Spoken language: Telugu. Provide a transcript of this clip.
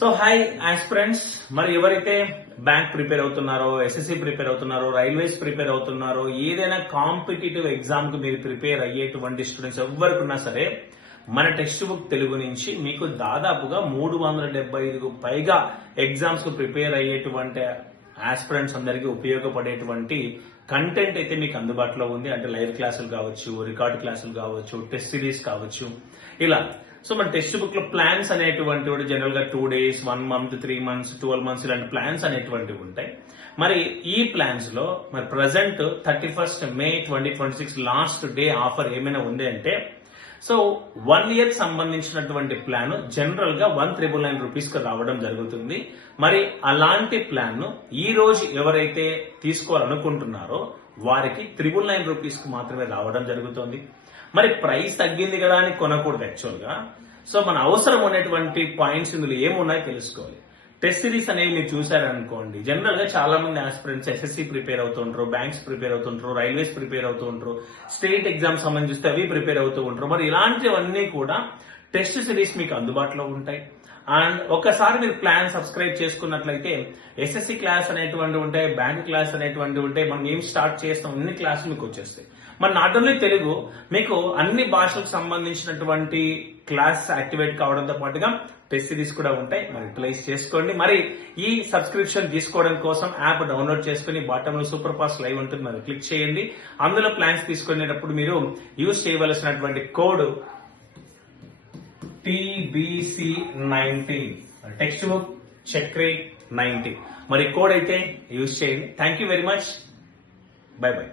సో హాయ్ ఆస్పిరెంట్స్, మరి ఎవరైతే బ్యాంక్ ప్రిపేర్ అవుతున్నారో, ఎస్ఎస్సి ప్రిపేర్ అవుతున్నారో, రైల్వేస్ ప్రిపేర్ అవుతున్నారో, ఏదైనా కాంపిటేటివ్ ఎగ్జామ్ కు మీరు ప్రిపేర్ అయ్యేటువంటి స్టూడెంట్స్ ఎవరికున్నా సరే మన టెక్స్ట్ బుక్ తెలుగు నుంచి మీకు దాదాపుగా 375కు పైగా ఎగ్జామ్స్ కు ప్రిపేర్ అయ్యేటువంటి ఆస్పిరెంట్స్ అందరికీ ఉపయోగపడేటువంటి కంటెంట్ అయితే మీకు అందుబాటులో ఉంది. అంటే లైవ్ క్లాసులు కావచ్చు, రికార్డ్ క్లాసులు కావచ్చు, టెస్ట్ సిరీస్ కావచ్చు, ఇలా. సో మన టెక్స్ట్ బుక్ లో ప్లాన్స్ అనేటువంటి జనరల్ గా 2 days, 1 month, 3 months, 12 months ఇలాంటి ప్లాన్స్ అనేటువంటివి ఉంటాయి. మరి ఈ ప్లాన్స్ లో మరి present 31st May 2026 last day offer ఏమైనా ఉంది అంటే, సో 1 year సంబంధించినటువంటి ప్లాన్ జనరల్ గా 1,999 రూపీస్ కు రావడం జరుగుతుంది. మరి అలాంటి ప్లాన్ ను ఈ రోజు ఎవరైతే తీసుకోవాలనుకుంటున్నారో వారికి 999 రూపీస్ కు మాత్రమే రావడం జరుగుతుంది. మరి ప్రైస్ తగ్గింది కదా అని కొనకూడదు యాక్చువల్ గా. సో మన అవసరం ఉన్నటువంటి పాయింట్స్ ఇందులో ఏమున్నాయో తెలుసుకోవాలి. టెస్ట్ సిరీస్ అనేవి మీరు చూసారనుకోండి, జనరల్ గా చాలా మంది ఆస్పిరెంట్స్ ఎస్ఎస్సి ప్రిపేర్ అవుతుంటారు, బ్యాంక్స్ ప్రిపేర్ అవుతుంటారు, రైల్వేస్ ప్రిపేర్ అవుతూ ఉంటారు, స్టేట్ ఎగ్జామ్స్ సంబంధించి అవి ప్రిపేర్ అవుతూ ఉంటారు. మరి ఇలాంటివన్నీ కూడా టెస్ట్ సిరీస్ మీకు అందుబాటులో ఉంటాయి. అండ్ ఒకసారి మీరు ప్లాన్ సబ్స్క్రైబ్ చేసుకున్నట్లయితే ఎస్ఎస్సి క్లాస్ అనేటువంటి ఉంటాయి, బ్యాంక్ క్లాస్ అనేటువంటి ఉంటాయి. మనం ఏం స్టార్ట్ చేస్తాం అన్ని క్లాసులు మీకు వచ్చేస్తాయి. మరి నాట్ ఓన్లీ తెలుగు, మీకు అన్ని భాషలకు సంబంధించినటువంటి క్లాస్ యాక్టివేట్ కావడంతో పాటుగా టెస్ట్ సిరీస్ కూడా ఉంటాయి. మరి యూటిలైజ్ చేసుకోండి. మరి ఈ సబ్స్క్రిప్షన్ తీసుకోవడం కోసం యాప్ డౌన్లోడ్ చేసుకుని బాటమ్ లో సూపర్ ఫాస్ట్ లైవ్ ఉంటుంది, మరి క్లిక్ చేయండి. అందులో ప్లాన్స్ తీసుకునేటప్పుడు మీరు యూజ్ చేయవలసినటువంటి కోడ్ TBC19, టెక్స్ట్ బుక్ చక్రే 90. మరి కోడ్ అయితే యూజ్ చేయండి. Thank you very much. By by.